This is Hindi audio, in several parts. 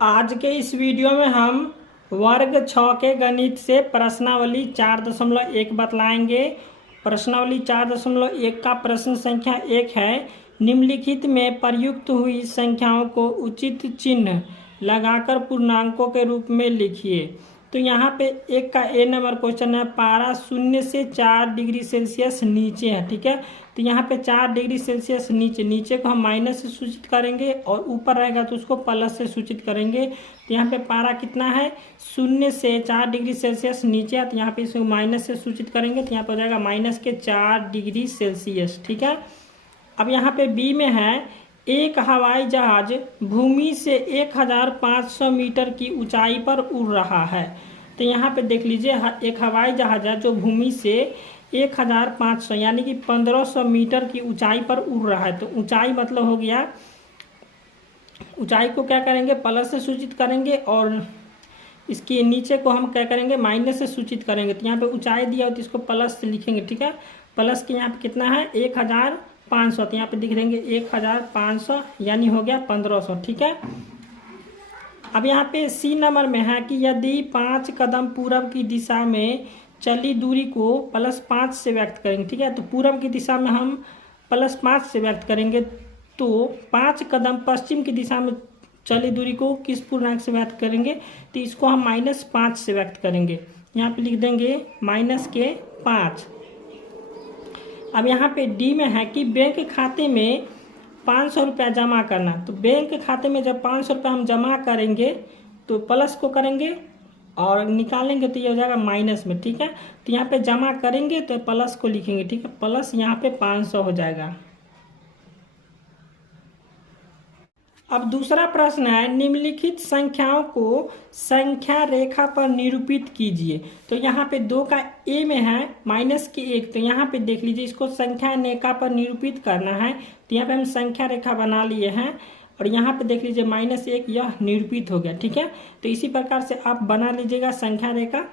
आज के इस वीडियो में हम वर्ग 6 के गणित से प्रश्नावली 4.1 बतलाएंगे। प्रश्नावली 4.1 का प्रश्न संख्या 1 है, निम्नलिखित में प्रयुक्त हुई संख्याओं को उचित चिन्ह लगाकर पूर्णांकों के रूप में लिखिए। तो यहाँ पे एक का ए नंबर क्वेश्चन है, पारा 0 से 4 डिग्री सेल्सियस नीचे है। ठीक है, तो यहाँ पे 4 डिग्री सेल्सियस नीचे को हम माइनस से सूचित करेंगे और ऊपर रहेगा तो उसको प्लस से सूचित करेंगे। तो यहाँ पे पारा कितना है, 0 से 4 डिग्री सेल्सियस नीचे है, तो यहाँ पे इसको माइनस से सूचित करेंगे तो यहाँ पे हो जाएगा -4 डिग्री सेल्सियस। ठीक है, अब यहाँ पे बी में है, एक हवाई जहाज भूमि से 1500 मीटर की ऊंचाई पर उड़ रहा है। तो यहाँ पे देख लीजिए, एक हवाई जहाज है जो भूमि से 1500 यानी कि 1500 मीटर की ऊंचाई पर उड़ रहा है। तो ऊंचाई मतलब हो गया, ऊंचाई को क्या करेंगे, प्लस से सूचित करेंगे और इसके नीचे को हम क्या करेंगे, माइनस से सूचित करेंगे। तो यहाँ पे ऊंचाई दिया हो तो इसको प्लस से लिखेंगे। ठीक है, प्लस के यहाँ पे कितना है, 1500, तो यहाँ पे दिख देंगे 1500 यानी हो गया 1500। ठीक है, अब यहाँ पे सी नंबर में है कि यदि 5 कदम पूरब की दिशा में चली दूरी को +5 से व्यक्त करेंगे। ठीक है, तो पूरब की दिशा में हम +5 से व्यक्त करेंगे, तो 5 कदम पश्चिम की दिशा में चली दूरी को किस पूर्णांक से व्यक्त करेंगे, तो इसको हम -5 से व्यक्त करेंगे। यहाँ पे लिख देंगे -5। अब यहाँ पे डी में है कि बैंक खाते में 500 रुपया जमा करना। तो बैंक खाते में जब 500 रुपया हम जमा करेंगे तो प्लस को करेंगे और निकालेंगे तो ये हो जाएगा माइनस में। ठीक है, तो यहाँ पे जमा करेंगे तो प्लस को लिखेंगे। ठीक है, प्लस यहाँ पे 500 हो जाएगा। अब दूसरा प्रश्न है, निम्नलिखित संख्याओं को संख्या रेखा पर निरूपित कीजिए। तो यहाँ पे 2 का ए में है -1, तो यहाँ पे देख लीजिए, इसको संख्या रेखा पर निरूपित करना है। तो यहाँ पे हम संख्या रेखा बना लिए हैं और यहाँ पे देख लीजिए -1 यह निरूपित हो गया। ठीक है, तो इसी प्रकार से आप बना लीजिएगा संख्या रेखा।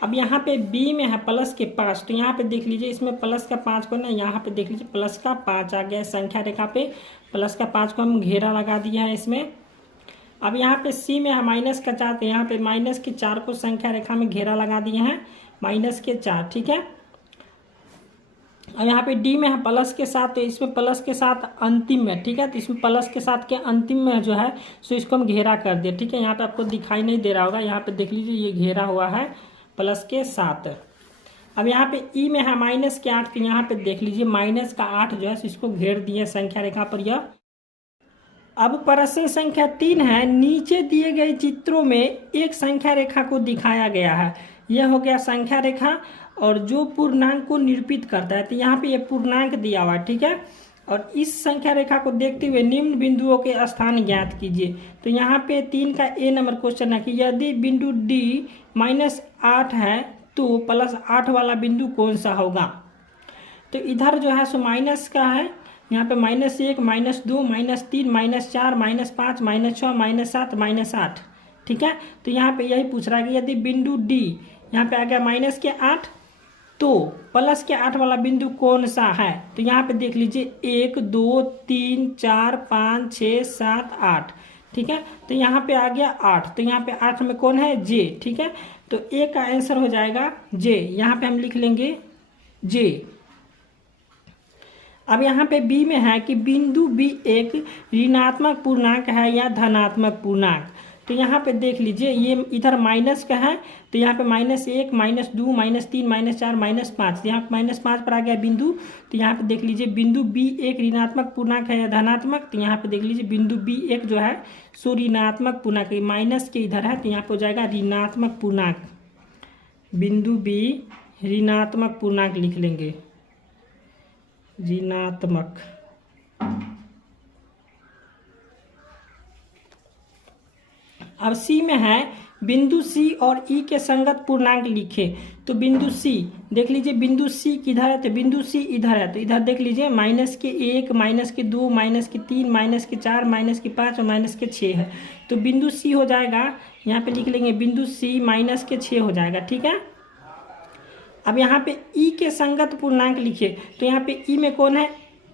अब यहाँ पे बी में है +5, तो यहाँ पे देख लीजिए, इसमें प्लस का 5 को ना, यहाँ पे देख लीजिए +5 आ गया संख्या रेखा पे। +5 को हम घेरा लगा दिया है इसमें। अब यहाँ पे सी में है -4, तो यहाँ पे -4 को संख्या रेखा में घेरा लगा दिए हैं, -4। ठीक है, अब यहाँ पे डी में है +7, तो इसमें प्लस के साथ अंतिम में। ठीक है, तो इसमें प्लस के साथ के अंतिम में जो है सो इसको हम घेरा कर दिए। ठीक है, यहाँ पे आपको दिखाई नहीं दे रहा होगा, यहाँ पे देख लीजिए ये घेरा हुआ है प्लस के साथ। अब यहाँ पे ई में है -8, तो यहाँ पे देख लीजिए -8 जो है इसको घेर दिए संख्या रेखा पर यह। अब प्रश्न संख्या 3 है, नीचे दिए गए चित्रों में एक संख्या रेखा को दिखाया गया है। यह हो गया संख्या रेखा और जो पूर्णांक को निरूपित करता है, तो यहाँ पे ये पूर्णांक दिया हुआ है। ठीक है, और इस संख्या रेखा को देखते हुए निम्न बिंदुओं के स्थान ज्ञात कीजिए। तो यहाँ पे 3 का ए नंबर क्वेश्चन है कि यदि बिंदु डी -8 है तो +8 वाला बिंदु कौन सा होगा। तो इधर जो है सो माइनस का है, यहाँ पे -1, -2, -3, -4, -5, -6, -7, -8। ठीक है, तो यहाँ पे यही पूछ रहा है कि यदि बिंदु डी यहाँ पे आ गया -8 तो +8 वाला बिंदु कौन सा है। तो यहाँ पे देख लीजिए 1, 2, 3, 4, 5, 6, 7, 8। ठीक है, तो यहाँ पे आ गया 8, तो यहाँ पे 8 में कौन है, जे। ठीक है, तो ए का आंसर हो जाएगा जे, यहाँ पे हम लिख लेंगे जे। अब यहाँ पे बी में है कि बिंदु बी एक ऋणात्मक पूर्णांक है या धनात्मक पूर्णांक। तो यहाँ पे देख लीजिए, ये इधर माइनस का है, तो यहाँ पे -1, -2, -3, -4, -5, यहाँ पे -5 पर आ गया बिंदु। तो यहाँ पे देख लीजिए बिंदु बी एक ऋणात्मक पूर्णांक है या धनात्मक। तो यहाँ पे देख लीजिए बिंदु बी एक जो है सो ऋणात्मक पूर्णांक, माइनस के इधर है, तो यहाँ पे हो जाएगा ऋणात्मक पूर्णांक। बिंदु बी ऋणात्मक पूर्णांक लिख लेंगे, ऋणात्मक। अब सी में है, बिंदु सी और ई के संगत पूर्णांक लिखे। तो बिंदु सी देख लीजिए, बिंदु सी किधर है, तो बिंदु सी इधर है, तो इधर देख लीजिए -1, -2, -3, -4, -5 और -6 है। तो बिंदु सी हो जाएगा, यहाँ पे लिख लेंगे बिंदु सी -6 हो जाएगा। ठीक है, अब यहाँ पे ई के संगत पूर्णांक लिखे। तो यहाँ पे ई में कौन है,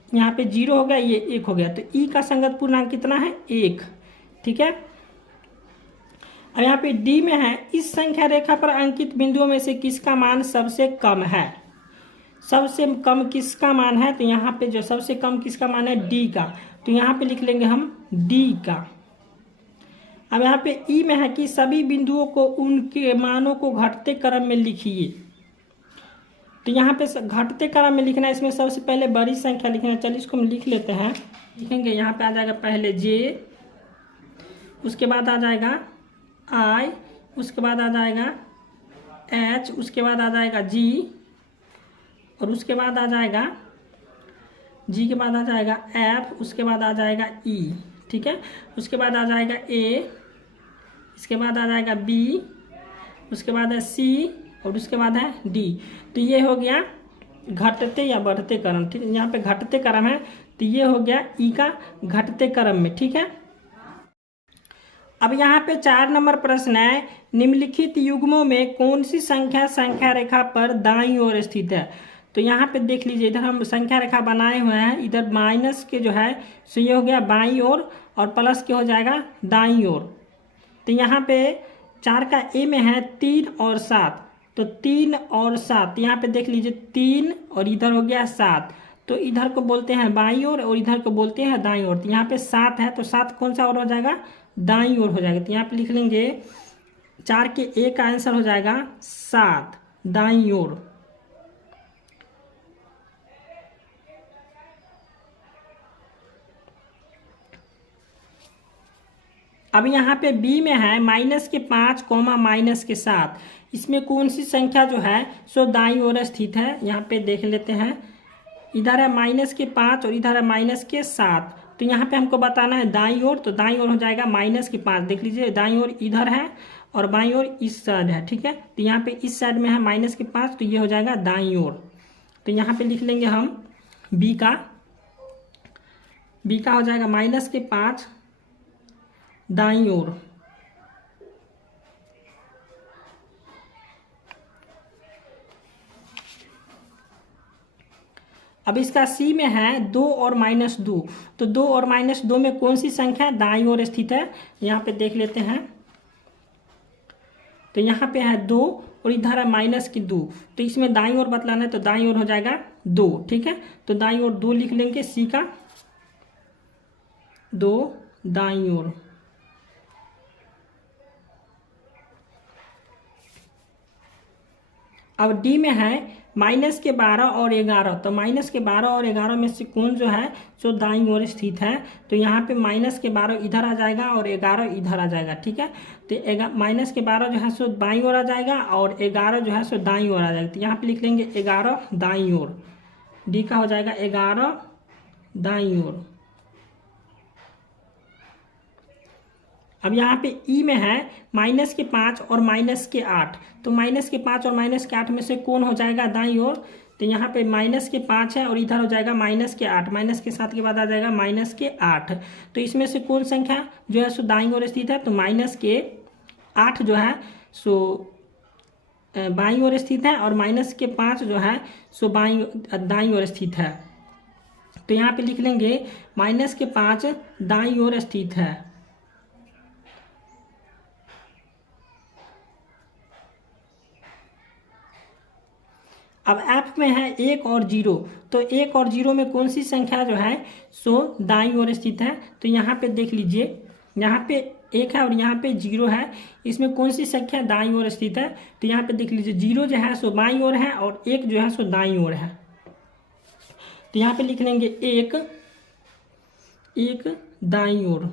यहाँ पे 0 हो गया, ये 1 हो गया, तो ई का संगत पूर्णांक कितना है, 1। ठीक है, अब यहाँ पे डी में है, इस संख्या रेखा पर अंकित बिंदुओं में से किसका मान सबसे कम है। सबसे कम किसका मान है, तो यहाँ पे जो सबसे कम किसका मान है, डी का, तो यहाँ पे लिख लेंगे हम डी का। अब यहाँ पे ई में है कि सभी बिंदुओं को उनके मानों को घटते क्रम में लिखिए। तो यहाँ पे घटते क्रम में लिखना है, इसमें सबसे पहले बड़ी संख्या लिखना है। चलिए इसको हम लिख लेते हैं। लिखेंगे यहाँ पे आ जाएगा पहले जे, उसके बाद आ जाएगा आई, उसके बाद आ जाएगा एच, उसके बाद आ जाएगा जी, और उसके बाद आ जाएगा जी के बाद आ जाएगा एफ, उसके बाद आ जाएगा ई, ठीक है। उसके बाद आ जाएगा ए, इसके बाद आ जाएगा बी, उसके बाद है सी, और उसके बाद है डी। तो ये हो गया घटते या बढ़ते क्रम, ठीक है। यहाँ पे घटते क्रम है, तो ये हो गया ई का घटते क्रम में, ठीक है। अब यहाँ पे 4 नंबर प्रश्न है, निम्नलिखित युग्मों में कौन सी संख्या संख्या रेखा पर दाईं ओर स्थित है। तो यहाँ पे देख लीजिए, इधर हम संख्या रेखा बनाए हुए हैं, इधर माइनस के जो है सो ये हो गया बाईं ओर, और प्लस के हो जाएगा दाईं ओर। तो यहाँ पे 4 का ए में है 3 और 7, तो 3 और 7, यहाँ पे देख लीजिए 3 और इधर हो गया 7, तो इधर को बोलते हैं बाईं ओर और इधर को बोलते हैं दाईं ओर। तो यहाँ पे 7 है, तो 7 कौन सा ओर हो जाएगा, दाईं ओर हो जाएगा। तो यहाँ पे लिख लेंगे 4 के ए का आंसर हो जाएगा 7, दाईं ओर। अब यहाँ पे बी में है -5, -7, इसमें कौन सी संख्या जो है सो दाईं ओर स्थित है। यहाँ पे देख लेते हैं, इधर है -5 और इधर है -7, तो यहाँ पे हमको बताना है दाईं ओर, तो दाईं ओर हो जाएगा -5। देख लीजिए दाईं ओर इधर है और बाईं ओर इस साइड है, ठीक है। तो यहाँ पे इस साइड में है -5, तो ये हो जाएगा दाईं ओर। तो यहाँ पे लिख लेंगे हम बी का हो जाएगा -5, दाईं ओर। अब इसका सी में है 2 और -2, तो 2 और -2 में कौन सी संख्या दाईं ओर स्थित है, यहाँ पे देख लेते हैं। तो यहाँ पे है 2 और इधर है -2, तो इसमें दाईं ओर बतलाना है, तो दाईं ओर हो जाएगा 2, ठीक है। तो दाईं ओर 2 लिख लेंगे, सी का 2 दाईं ओर। अब डी में है -12 और 11, तो -12 और 11 में से कौन जो है जो दाईं ओर स्थित है। तो यहाँ पे -12 इधर आ जाएगा और 11 इधर आ जाएगा, ठीक है। तो -12 जो है सो बाईं ओर आ जाएगा और 11 जो है सो दाईं ओर आ जाएगा। तो यहाँ पे लिख लेंगे 11 दाईं ओर। डी का हो जाएगा 11 दाईं ओर। अब यहाँ पे ई में है -5 और -8, तो -5 और -8 में से कौन हो जाएगा दाईं ओर। तो यहाँ पे -5 है और इधर हो जाएगा -8, -7 के बाद आ जाएगा -8। तो इसमें से कौन संख्या जो है सो दाईं ओर स्थित है, तो -8 जो है सो बाईं ओर स्थित है और -5 जो है सो दाईं ओर स्थित है। तो यहाँ पे लिख लेंगे -5 दाईं ओर स्थित है। अब एफ में है 1 और 0, तो 1 और 0 में कौन सी संख्या जो है सो दाईं ओर स्थित है। तो यहाँ पे देख लीजिए, यहाँ पे 1 है और यहाँ पे 0 है, इसमें कौन सी संख्या दाईं ओर स्थित है। तो यहाँ पे देख लीजिए 0 जो है सो बाईं ओर है और 1 जो है सो दाईं ओर है। तो यहाँ पे लिख लेंगे 1 दाईं ओर।